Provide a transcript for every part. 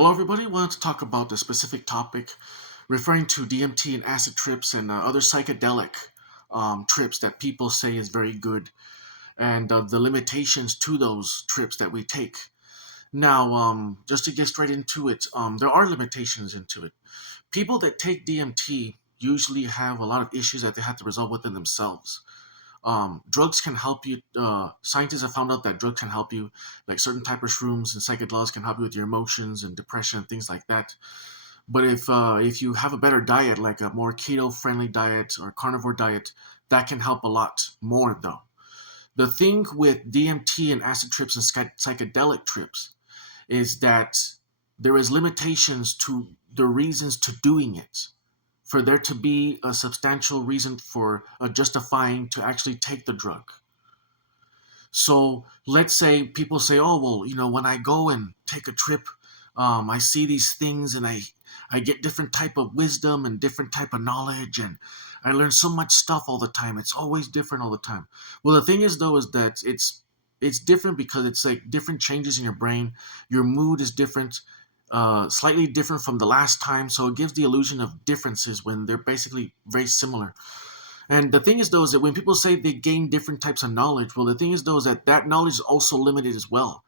Hello, everybody. I wanted to talk about a specific topic referring to DMT and acid trips and other psychedelic trips that people say is very good, and the limitations to those trips that we take. Now, just to get straight into it, there are limitations into it. People that take DMT usually have a lot of issues that they have to resolve within themselves. Drugs can help you. Scientists have found out that drugs can help you, like certain type of shrooms and psychedelics can help you with your emotions and depression and things like that. But if you have a better diet, like a more keto friendly diet or carnivore diet, that can help a lot more though. The thing with DMT and acid trips and psychedelic trips is that there is limitations to the reasons to doing it for there to be a substantial reason for justifying to actually take the drug. So let's say people say, "Oh, well, when I go and take a trip, I see these things and I get different type of wisdom and different type of knowledge, and I learn so much stuff all the time. It's always different all the time." Well, the thing is though is that it's different because it's like different changes in your brain. Your mood is different, slightly different from the last time, so it gives the illusion of differences when they're basically very similar. And the thing is, though, is that when people say they gain different types of knowledge, well, the thing is, though, is that that knowledge is also limited as well.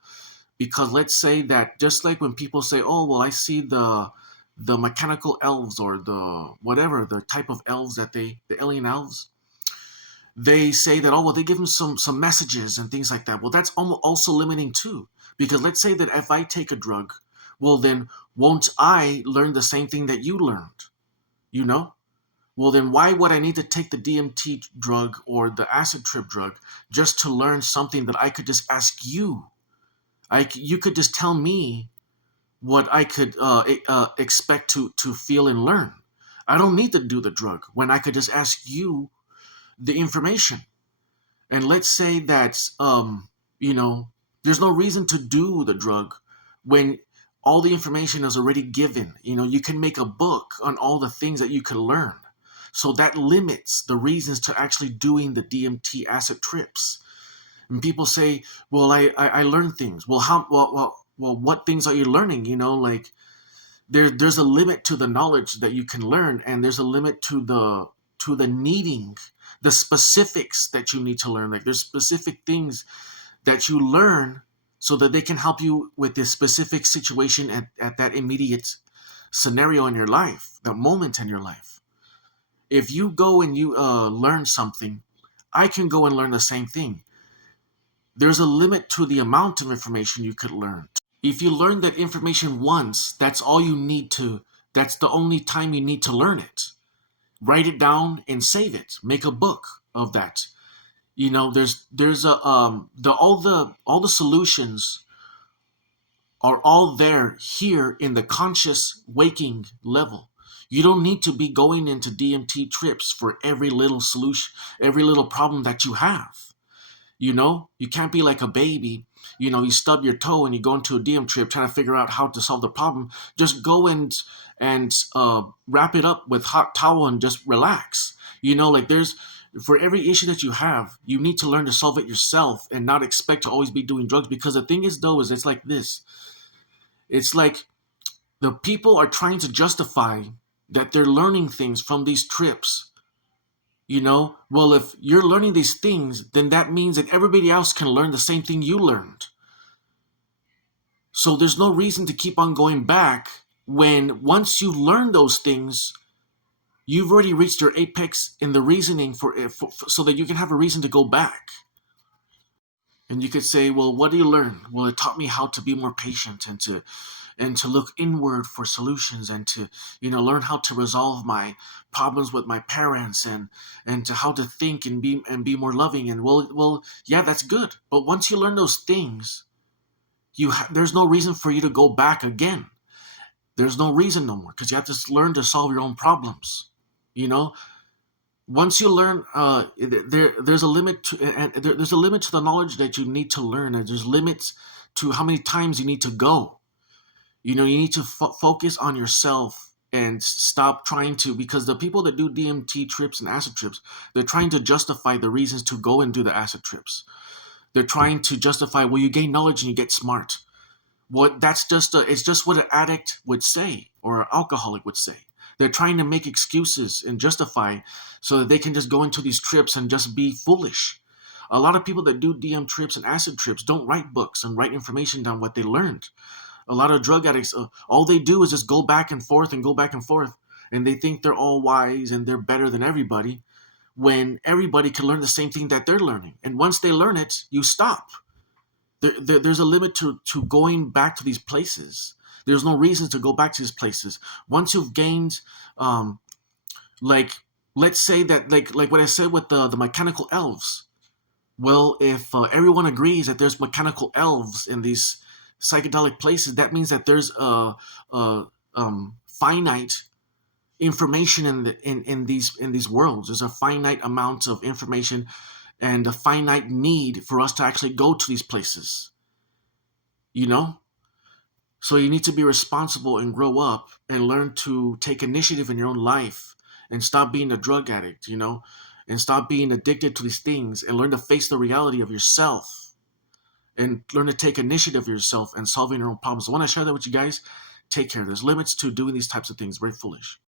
Because let's say that just like when people say, "Oh, well, I see the mechanical elves or the whatever the type of elves that the alien elves, they say that, oh, well, they give them some messages and things like that." Well, that's also limiting too. Because let's say that if I take a drug, well, then won't I learn the same thing that you learned? You know? Well, then why would I need to take the DMT drug or the acid trip drug just to learn something that I could just ask you? You could just tell me what I could expect to feel and learn. I don't need to do the drug when I could just ask you the information. And let's say that you know there's no reason to do the drug when all the information is already given. You can make a book on all the things that you can learn. So that limits the reasons to actually doing the DMT acid trips. And people say, "Well, I learn things." Well, what things are you learning? Like there's a limit to the knowledge that you can learn, and there's a limit to the needing, the specifics that you need to learn. Like there's specific things that you learn so that they can help you with this specific situation at that immediate scenario in your life, that moment in your life. If you go and you learn something, I can go and learn the same thing. There's a limit to the amount of information you could learn. If you learn that information once, that's all you need to, that's the only time you need to learn it. Write it down and save it. Make a book of that. There's a all the solutions are all there here in the conscious waking level. You don't need to be going into DMT trips for every little solution, every little problem that you have. You can't be like a baby. You stub your toe and you go into a DM trip trying to figure out how to solve the problem. Just go and wrap it up with hot towel and just relax. Like there's for every issue that you have, you need to learn to solve it yourself and not expect to always be doing drugs. Because the thing is, though, is it's like this. It's like the people are trying to justify that they're learning things from these trips. Well, if you're learning these things, then that means that everybody else can learn the same thing you learned. So there's no reason to keep on going back when once you learn those things, you've already reached your apex in the reasoning so that you can have a reason to go back. And you could say, "Well, what do you learn?" Well, it taught me how to be more patient and to look inward for solutions and to learn how to resolve my problems with my parents and to how to think and be more loving. And well, yeah, that's good. But once you learn those things, there's no reason for you to go back again. There's no reason no more because you have to learn to solve your own problems. You know, once you learn, there's a limit to and there's a limit to the knowledge that you need to learn, and there's limits to how many times you need to go. You need to focus on yourself and stop trying to, because the people that do DMT trips and acid trips, they're trying to justify the reasons to go and do the acid trips. They're trying to justify, well, you gain knowledge and you get smart. What that's just it's just what an addict would say or an alcoholic would say. They're trying to make excuses and justify so that they can just go into these trips and just be foolish. A lot of people that do DM trips and acid trips don't write books and write information down what they learned. A lot of drug addicts, all they do is just go back and forth and go back and forth, and they think they're all wise and they're better than everybody when everybody can learn the same thing that they're learning. And once they learn it, you stop. There's a limit to going back to these places. There's no reason to go back to these places. Once you've gained, um, like, let's say that, like what I said with the mechanical elves. Well, if everyone agrees that there's mechanical elves in these psychedelic places, that means that there's a finite information in these worlds. There's a finite amount of information and a finite need for us to actually go to these places. You know, so you need to be responsible and grow up and learn to take initiative in your own life and stop being a drug addict. And stop being addicted to these things and learn to face the reality of yourself and learn to take initiative of yourself and solving your own problems. I want to share that with you guys. Take care. There's limits to doing these types of things. Very foolish.